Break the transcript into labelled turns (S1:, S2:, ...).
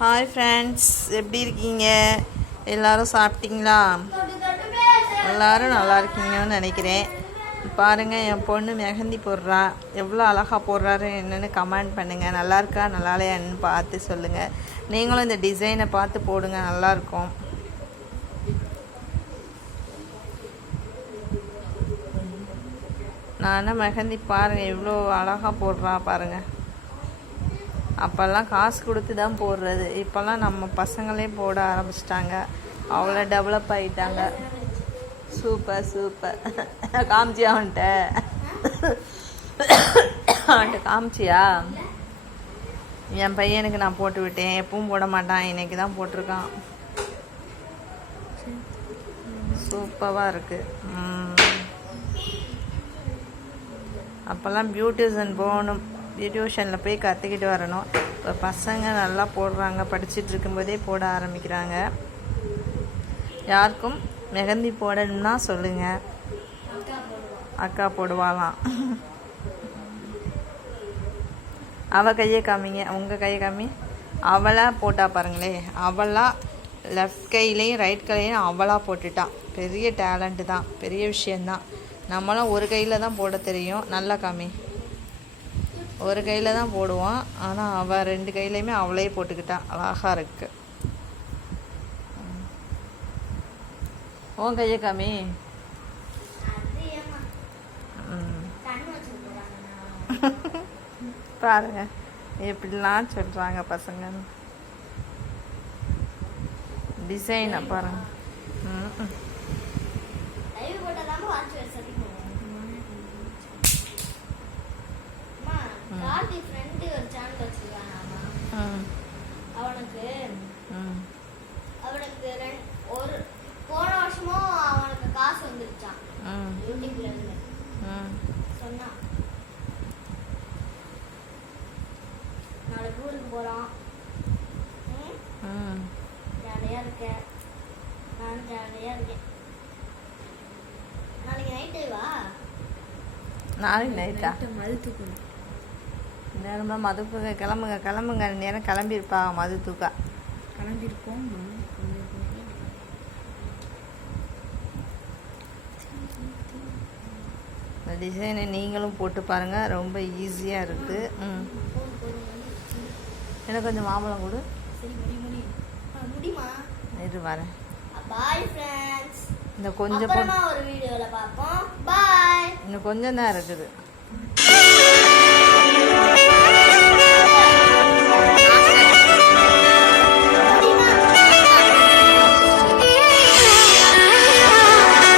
S1: Hi friends எப்படி இருக்கீங்க? எல்லாரும் சாப்பிட்டீங்களா? எல்லாரும் நல்லா இருக்கீங்கன்னு நினைக்கிறேன். பாருங்கள் என் பொண்ணு மெஹந்தி போடுறா. எவ்வளோ அழகாக போடுறாரு என்னென்னு கமெண்ட் பண்ணுங்கள் நல்லா இருக்கா? நல்லா இல்லையான்னு பார்த்து சொல்லுங்கள் நீங்களும் இந்த டிசைனை பார்த்து போடுங்க. நல்லாயிருக்கும் நான் மெஹந்தி பாருங்கள் எவ்வளோ அழகாக போடுறா பாருங்கள் அப்போல்லாம் காசு கொடுத்து தான் போடுறது. இப்போல்லாம் நம்ம பசங்களே போட ஆரம்பிச்சிட்டாங்க. அவ்வளோ டெவலப் ஆகிட்டாங்க சூப்பர் சூப்பர் காமிச்சியா அவன்கிட்ட? அவன்கிட்ட காமிச்சியா? என் பையனுக்கு நான் போட்டு விட்டேன். எப்பவும் போட மாட்டான். இன்னைக்கு தான் போட்டிருக்கான். சூப்பராக இருக்குது அப்போல்லாம் பியூட்டிஷன் போகணும். டியூஷனில் போய் கற்றுக்கிட்டு வரணும். இப்போ பசங்க நல்லா போடுறாங்க. படிச்சுட்டு இருக்கும்போதே போட ஆரம்பிக்கிறாங்க. யாருக்கும் மெஹந்தி போடணும்னா சொல்லுங்கள் அக்கா போடுவாளாம். அவள் கையை காமிங்க. உங்கள் கையை காமி. அவளாக போட்டா பாருங்களே. அவளாக லெஃப்ட் கையிலையும் ரைட் கையிலையும் அவளாக போட்டுட்டான் பெரிய டேலண்ட்டு தான். பெரிய விஷயந்தான் நம்மளாம் ஒரு கையில் தான் போட தெரியும். நல்லா காமி. ஒரு கையில் தான் போடுவோம் ஆனால் அவள் ரெண்டு கையிலையுமே அவளே போட்டுக்கிட்டா. அழகாக இருக்கு. உன் கையை காமி. பாருங்க. எப்படிலாம் சொல்கிறாங்க பசங்க. டிசைனை பாருங்க. ம் ம்.
S2: கார்த்தி ஃப்ரெண்டு ஒரு சேனல் வச்சிருக்கானாமா
S1: ம்
S2: அவனுக்கு
S1: ம்
S2: அவனுக்கு ஒரு போன வருஷமும் அவனுக்கு காசு வந்துருச்சான்
S1: ம்
S2: யூடியூப்ல இருந்து.
S1: ம்
S2: சொன்னான். நாளைக்கு ஊருக்கு போறோம் ம்,
S1: ம்
S2: ஜாலியா இருக்கேன். நான் ஜாலியா இருக்கேன். நாளைக்கு நைட்டு வா
S1: நாளைக்கு நைட்டா
S3: மது தூக்கணும்
S1: நேரமா மதுப்புக கிளம்புங்க கிளம்புங்க. நேரம் கிளம்பியிருப்பா மது தூக்கா.
S3: கிளம்பியிருக்கோம்
S1: இந்த டிசைனை நீங்களும் போட்டு பாருங்கள் ரொம்ப ஈஸியாக இருக்குது ம். எனக்கு கொஞ்சம் மாம்பழம் கொடு. இரு வரேன். இந்த கொஞ்சம் இன்னும் கொஞ்சம் தான் இருக்குது.